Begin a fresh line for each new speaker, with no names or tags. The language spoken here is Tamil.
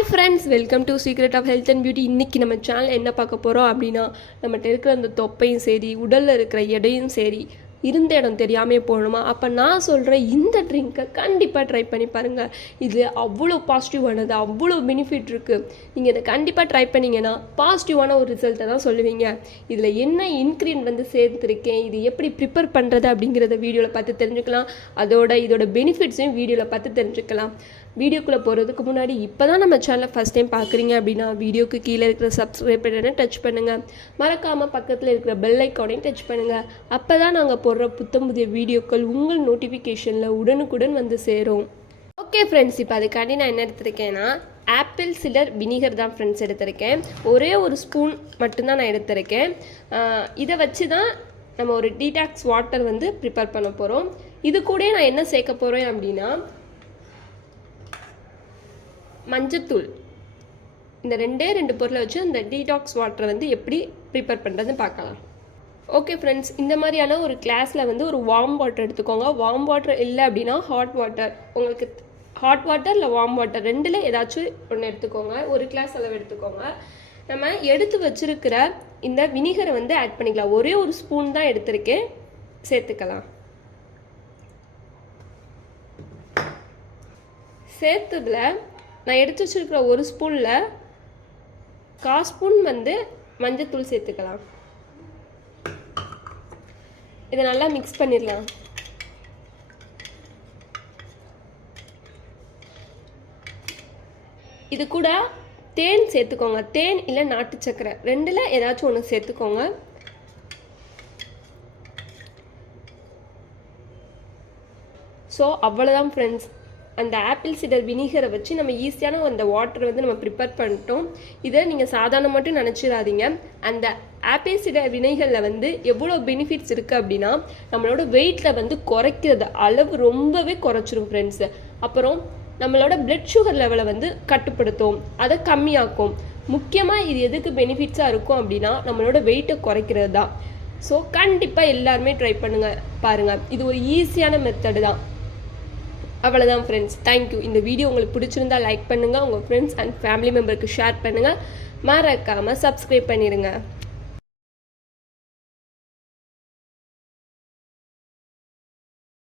Hi friends welcome to secret of health and beauty இன்றைக்கி நம்ம சேனல் என்ன பார்க்க போகிறோம் அப்படின்னா நம்மகிட்ட இருக்கிற அந்த தொப்பையும் சரி உடலில் இருக்கிற எடையும் சரி இருந்த இடம் தெரியாமே போகணுமா? அப்போ நான் சொல்கிற இந்த ட்ரிங்க்கை கண்டிப்பாக ட்ரை பண்ணி பாருங்கள் இது அவ்வளோ பாசிட்டிவானது அவ்வளோ பெனிஃபிட் இருக்குது நீங்கள் இதை கண்டிப்பாக ட்ரை பண்ணிங்கன்னா பாசிட்டிவான ஒரு ரிசல்ட்டை தான் சொல்லுவீங்க. இதில் என்ன இன்க்ரீன் வந்து சேர்த்துருக்கேன் இது எப்படி ப்ரிப்பேர் பண்ணுறது அப்படிங்கிறத வீடியோவில் பார்த்து தெரிஞ்சுக்கலாம். அதோட இதோட பெனிஃபிட்ஸையும் வீடியோவில் பார்த்து தெரிஞ்சுக்கலாம். வீடியோக்குள்ளே போகிறதுக்கு முன்னாடி இப்போ தான் நம்ம சேனலை ஃபஸ்ட் டைம் பார்க்குறீங்க அப்படின்னா வீடியோக்கு கீழே இருக்கிற சப்ஸ்கிரைப் பட்டனை டச் பண்ணுங்கள் மறக்காமல் பக்கத்தில் இருக்கிற பெல் ஐக்கானையும் டச் பண்ணுங்கள் அப்போ தான் நாங்கள் போடுற புத்தம் புதிய வீடியோக்கள் உங்கள் நோட்டிஃபிகேஷனில் உடனுக்குடன் வந்து சேரும். ஓகே ஃப்ரெண்ட்ஸ் இப்போ அதுக்காண்டி நான் என்ன எடுத்திருக்கேன்னா ஆப்பிள் சிடர் வினிகர் தான் ஃப்ரெண்ட்ஸ் எடுத்திருக்கேன். ஒரே ஒரு ஸ்பூன் மட்டும்தான் நான் எடுத்திருக்கேன். இதை வச்சு தான் நம்ம ஒரு டீடாக்ஸ் வாட்டர் வந்து ப்ரிப்பேர் பண்ண போகிறோம் இது கூட நான் என்ன சேர்க்க போகிறேன் அப்படின்னா மஞ்சத்தூள். இந்த ரெண்டே ரெண்டு பொருளை வச்சு அந்த டீடாக்ஸ் வாட்டரை வந்து எப்படி ப்ரிப்பேர் பண்ணுறதுன்னு பார்க்கலாம். ஓகே ஃப்ரெண்ட்ஸ் இந்த மாதிரியான ஒரு கிளாஸில் வந்து ஒரு வார்ம் வாட்டர் எடுத்துக்கோங்க. வார்ம் வாட்டர் இல்லை அப்படின்னா ஹாட் வாட்டர் உங்களுக்கு ஹாட் வாட்டர் இல்லை வார்ம் வாட்டர் ரெண்டில் ஏதாச்சும் ஒன்று எடுத்துக்கோங்க. ஒரு கிளாஸ் அளவு எடுத்துக்கோங்க. நம்ம எடுத்து வச்சிருக்கிற இந்த வினிகரை வந்து ஆட் பண்ணிக்கலாம். ஒரே ஒரு ஸ்பூன் தான் எடுத்திருக்கேன் சேர்த்துக்கலாம். சேர்த்ததில் நான் எடுத்து வச்சிருக்கிற ஒரு ஸ்பூனில் கால் ஸ்பூன் வந்து மஞ்சத்தூள் சேர்த்துக்கலாம். இதை நல்லா மிக்ஸ் பண்ணிடலாம். இது கூட தேன் சேர்த்துக்கோங்க. தேன் இல்லை நாட்டு சக்கரை. ரெண்டில் ஏதாச்சும் ஒன்று சேர்த்துக்கோங்க. ஸோ அவ்வளோதான் ஃப்ரெண்ட்ஸ் அந்த ஆப்பிள் சிடர் வினிகரை வச்சு நம்ம ஈஸியான அந்த வாட்டர் வந்து நம்ம ப்ரிப்பேர் பண்ணிட்டோம். இதை நீங்கள் சாதாரண மட்டும் நினச்சிடாதீங்க. அந்த ஆப்பிள் சிடர் வினைகளில் வந்து எவ்வளோ பெனிஃபிட்ஸ் இருக்குது அப்படின்னா நம்மளோட வெயிட்டில் வந்து குறைக்கிறது அளவு ரொம்பவே குறைச்சிரும் ஃப்ரெண்ட்ஸு அப்புறம் நம்மளோட பிளட் சுகர் லெவலை வந்து கட்டுப்படுத்தும் அதை கம்மியாக்கும். முக்கியமாக இது எதுக்கு பெனிஃபிட்ஸாக இருக்கும் அப்படின்னா நம்மளோட வெயிட்டை குறைக்கிறது தான் ஸோ கண்டிப்பாக எல்லாருமே ட்ரை பண்ணுங்கள் பாருங்கள் இது ஒரு ஈஸியான மெத்தடு தான். அவ்வளோதான் ஃப்ரெண்ட்ஸ் தேங்க்யூ இந்த வீடியோ உங்களுக்கு பிடிச்சிருந்தா லைக் பண்ணுங்கள் உங்கள் ஃப்ரெண்ட்ஸ் அண்ட் ஃபேமிலி மெம்பருக்கு ஷேர் பண்ணுங்கள் மறக்காமல் சப்ஸ்கிரைப் பண்ணிடுங்க